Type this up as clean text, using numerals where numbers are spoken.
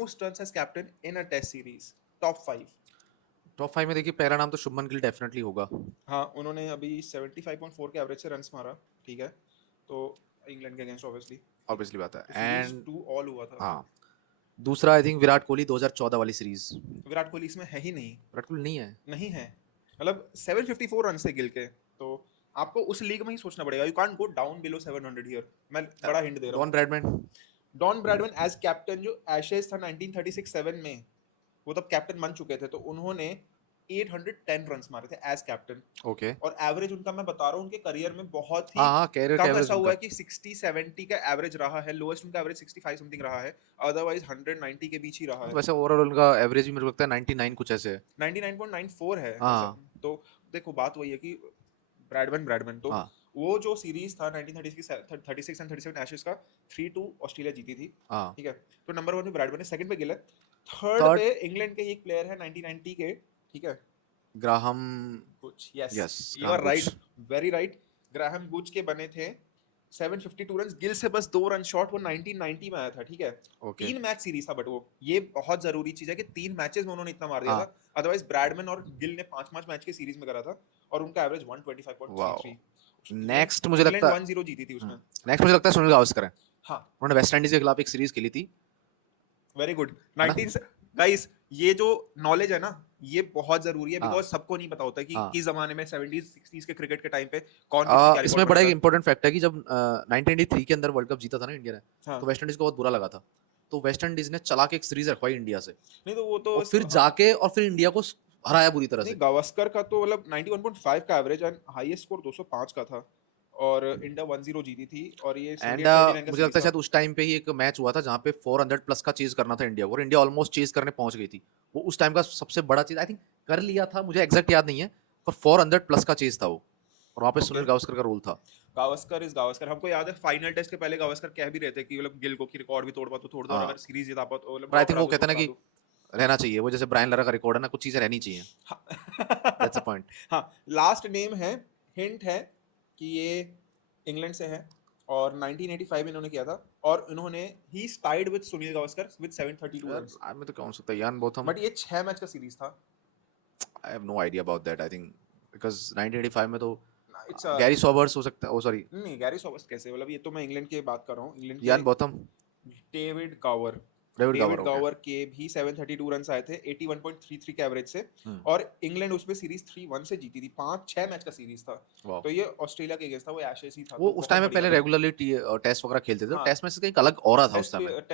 most runs as captain in a test series? Top 5. Top 5 में देखिए पहला नाम तो शुभमन गिल डेफिनेटली होगा। हाँ, उन्होंने अभी 75.4 के एवरेज से रन्स मारा, ठीक है? तो इंग्लैंड के अगेंस्ट ऑब्वियसली ऑब्वियसली बात है। सीरीज एंड 2 ऑल हुआ था। हाँ, दूसरा आई थिंक विराट कोहली 2014 वाली सीरीज। विराट कोहली इसमें है ही नहीं, विराट कोहली नहीं है। नहीं है। मतलब 754 रन से गिल के, तो आपको उस लीग में ही सोचना पड़ेगा। You can't go down below 700 here. मैं बड़ा हिंट दे रहा डॉन हूँ। Bradman. Don Bradman as captain, जो एशेज था 1936-7 में, वो तब कैप्टन बन चुके थे, तो उन्होंने 810 रन्स मारे थे एज कैप्टन। ओके। और एवरेज उनका मैं बता रहा हूँ उनके करियर में बहुत ही हाँ हाँ, कैरियर का कम एवरेज ऐसा हुआ उनका। है कि 60-70 का एवरेज रहा है। लोएस्ट उनका एवरेज 65 समथिंग रहा है, अदरवाइज 190 के बीच ही रहा तो है। वैसे ओवरऑल उनका एवरेज भी मेरे को लगता है 99 कुछ ऐसे है। 99.94 है ऐसा। हाँ तो देखो बात वही है कि ब्रैडमैन ब्रैडमैन तो हाँ वो जो सीरीज था 1936 एंड 37 एशेज का, 3-2 ऑस्ट्रेलिया जीती थी, हाँ। ठीक है? तो नंबर 1 पे ब्रैडमैन है, सेकंड पे गिल है, थर्ड थर्ड पे इंग्लैंड के ही एक प्लेयर है 1990 के, ठीक है? Graham. Gooch, yes, yes, you Graham are Gooch. Right, very right. Graham Gooch के बने थे 752 रन, गिल से बस 2 रन शॉर्ट। वो 1990 में आया था, ठीक है? ओके। 3 मैच सीरीज था, बट वो ये बहुत जरूरी चीज है कि 3 मैचेस में उन्होंने इतना मार दिया हाँ। था। अदरवाइज ब्रैडमैन और गिल ने 5-5 मैच के सीरीज में करा था, और उनका एवरेज 125.33। वाओ। इंग्लैंड नेक्स्ट मुझे इंग्लैंड लगता 1-0 जीती थी उसमें। नेक्स्ट मुझे लगता है सुनील गावस्कर है। हाँ, उन्होंने वेस्ट इंडीज के खिलाफ एक सीरीज खेली थी, वेरी गुड। है ना? 19 गाइस, ये जो नॉलेज है ना, ये बहुत जरूरी है, हाँ बिकॉज सबको नहीं पता होता कि हाँ। किस जमाने में 70s 60s के क्रिकेट के टाइम पे कौन किसने क्या रिकॉर्ड इसमें बड़ा बनाया एक था। इंपॉर्टेंट फैक्ट है कि जब 1983 के अंदर वर्ल्ड कप जीता था ना इंडिया ने, हाँ, तो वेस्ट इंडीज को बहुत बुरा लगा था। तो वेस्ट इंडीज ने चला के एक सीरीज रखवाई इंडिया से, नहीं तो वो तो और फिर हाँ, जाके और फिर इंडिया को हराया बुरी तरह नहीं से। गावस्कर का तो मतलब 91.5 का एवरेज एंड हाईएस्ट स्कोर 205 का था, और इंडिया 1-0 जीती थी, और ये एंड 78-79 का मुझे लगता सीरीज है था। शायद उस टाइम पे ही एक मैच हुआ था जहाँ पे 400 प्लस का चेज करना था इंडिया को, और इंडिया ऑलमोस्ट चेज करने पहुंच गई थी। वो उस टाइम का सबसे बड़ा चीज आई थिंक कर लिया था, मुझे एग्जैक्ट याद नहीं है, पर 400 प्लस का चेज था वो, और वहाँ पे ओके, सुनील गावस्कर का रोल था। गावस्कर इज गावस्कर। हमको याद है फाइनल टेस्ट के पहले गावस्कर कह भी रहे थे कि मतलब गिल को की रिकॉर्ड भी तोड़ पाओ तो तोड़ दो, और हाँ, अगर सीरीज जिता पाओ तो मतलब पर आई ड्रॉ थिंक करा वो दो तो कहते हैं ना करा कि दो। रहना चाहिए, वो जैसे ब्रायन लारा का रिकॉर्ड है ना, कुछ चीजें रहनी चाहिए। दैट्स अ हाँ, पॉइंट। हाँ, लास्ट नेम है, हिंट है कि ये इंग्लैंड से है, और 1985 में इन्होंने किया था, और इन्होंने ही tied with Sunil Gavaskar with 732 यार रन्स। मैं तो कौन सकता है, यान बोथम। बट ये 6 मैच का सीरीज था। I have no idea about that, I think because 1985 में तो इट्स गैरी सॉबर्स हो सकता है, ओ सॉरी, नहीं, गैरी सोबर्स कैसे? मतलब ये तो मैं इंग्लैंड की बात कर रहा हूँ, इंग्लैंड के यान बोथम। डेविड गावर। डेविड गावर डेविड हो गया। गावर के भी 732 रन आए थे 81.33 के एवरेज से, हम्म। और इंग्लैंड उसमें सीरीज 3-1 से जीती थी। 5-6 मैच का सीरीज था। वाह। तो ये ऑस्ट्रेलिया के अगेंस्ट था, वो एशेज ही था, वो तो उस बहुत टाइम में बढ़िया पहले था। रेगुलरली टेस्ट वगैरह खेलते थे, हाँ, टेस्ट मैच का एक अलग ऑरा था उस टेस्ट समय।